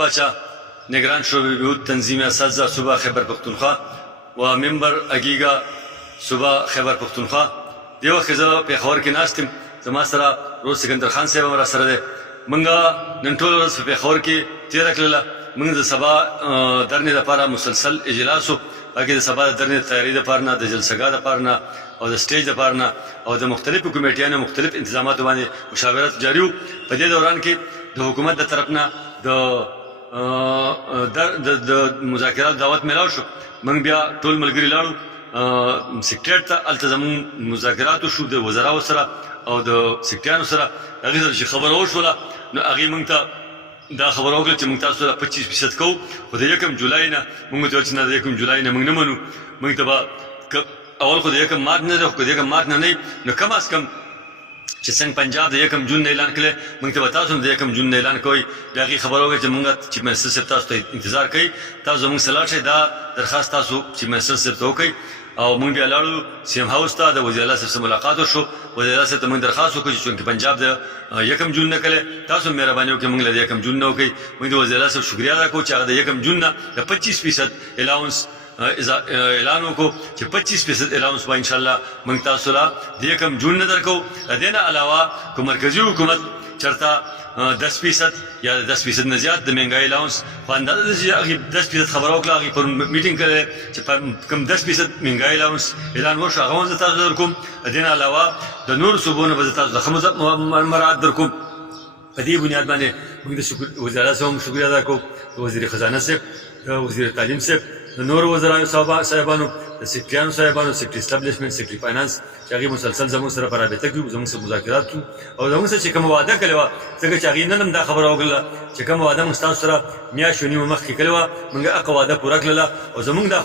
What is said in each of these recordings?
باچا نگران شعبه بهبود تنظیم اساتذه صوبه خیبر پختونخوا و ممبر اگیگا صوبه خیبر پختونخوا دی وخت زه پېښور کې ناست یم زما سره روز سکندر خان صاحب هم راسره دی موږ نن ټوله ورځ په پېښور کې تېره کړله موږ د سبا درنې دپاره مسلسل اجلاس و هغې د سبا د درنې د تیاري دپاره نه د جلسهګاه دپاره نه او د سټیج دپاره نه او د مختلفو کمیټیانو مختلف انتظاماتو باندې مشاورت جاري و په دې دوران کې د حکومت د طرف نه د مذاکرات دعوت میلاو شو موږ بیا ټول ملګري لاړو سکرټریټ ته هلته زموږ مذاکرات وشو د وزراو سره او د سکرټریانو سره هغې سره چې خبره وشوله نو هغې موږ ته دا خبره وکړه چې موږ تاسو سره 25% کوو خو د 1 جولای نه موږ ته ویل چې نه د 1 جولای نه موږ نه منو موږ ته به اول خو د 1 مارچ نه دی خو د 1 مارچ نه نه نو کم از کم چې څنګه پنجاب د 1 جون نه اعلان کړی موږ ته به تاسو هم د 1 جون نه اعلان کوئ د هغې خبره وکړه چې موږ چیف منسټر صاحب تاسو ته انتظار کوي تاسو زموږ سره لاړ شئ دا درخواست تاسو چیف منسټر صاحب ته وکړئ او موږ بیا لاړو سی ایم هاوس ته د وزیر اعلی صاحب سره ملاقات وشو وزیر اعلی صاحب ته موږ درخواست وکړو چې چونکې پنجاب د 1 جون نه کړی تاسو مهرباني وکړئ موږ له د 1 جون نه وکړئ موږ د وزیر اعلی صاحب شکریه ادا کوو چې هغه د 1 جون نه د 25% الاونس اعلان وکړو چې 25% الاونس به انشاءالله موږ تاسو له د 1 جون نه درکوو د دې نه علاوه که مرکزي حکومت چېرته 10% یا 10% نه زیات د مهنګایي الاونس په اندازه ده چې هغې 10% خبره وکړه هغې پرون میټینګ کړی چې کوم 10% مهنګایي الاونس اعلان وشو هغه هم زه تاسو ته درکوم د دې نه علاوه د نورو صوبو نه به زه تاسو ته ښه مراعات درکوم په دې بنیاد باندې موږ د وزیر اعلی صاحب هم شکریه ادا کوو د وزیر خزانه صاحب د وزیر تعلیم صاحب د نورو وزرایو صاحبانو د سکرټریانو صاحبانو سکرټري اسټابلیشمنټ سکرټري فاینانس چې هغې مسلسل زموږ سره په رابطه کې وو زموږ سره مذاکرات کوو او زموږ سره چې کومه وعده کړې وه ځکه چې هغې نن هم دا خبره وکړله چې کومه وعده موږ ستاسو سره میاشت و نیمه مخکې کړې وه موږ هغه وعده پوره کړله او زموږ دا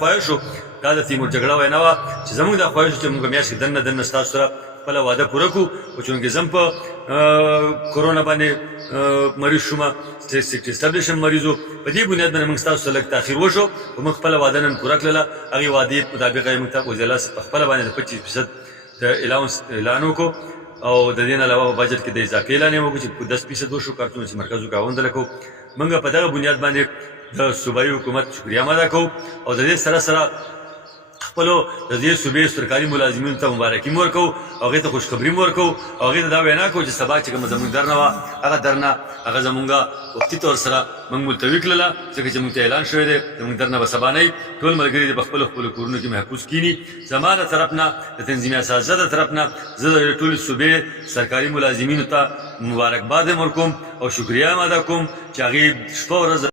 خواهش و دا د تیمور جګړه وینا وه چې زموږ دا خواهش و چې موږ میاشت کې دننه ستاسو سره خپله وعده پوره کړو خو چونکې زه هم په کرونا باندې مریض شوم سکرټري اسټابلیشن مریض و په دې بنیاد باندې موږ ستاسو سره لږ تاخیر وشو خو موږ خپله وعده نن پوره کړله هغې وعدې مطابق یې موږ ته وزیر اعلی صاحب په خپله باندې د 25% د الاونس اعلان وکړو او د دې نه علاوه په بجټ کې د اضافې اعلان یې وکړو چې 10% وشو کارتونه چې مرکز وکړه کوو موږ په دغه بنیاد باندې د صوبایي حکومت شکریه ادا کوو او د دې سره سره خپلو د دې صوبې سرکاري ملازمینو ته مبارکي مو ورکوو او هغې ته خوشخبري مو ورکوو او هغې ته دا وینا کوو چې سبا چې کومه زموږ درنه وه هغه درنه هغه زموږ وختي طور سره موږ ملتوي کړله ځکه چې موږ ته اعلان شوی دی زموږ درنه به سبا نه وي ټول ملګري دې په خپلو کورونو کې محفوظ کیني زما د طرف نه د تنظیم اساتذه د طرف نه زه د ټولې صوبې سرکاري ملازمینو ته مبارکباد هم ورکوم او شکریه هم ادا کوم چې هغې شپه ورځ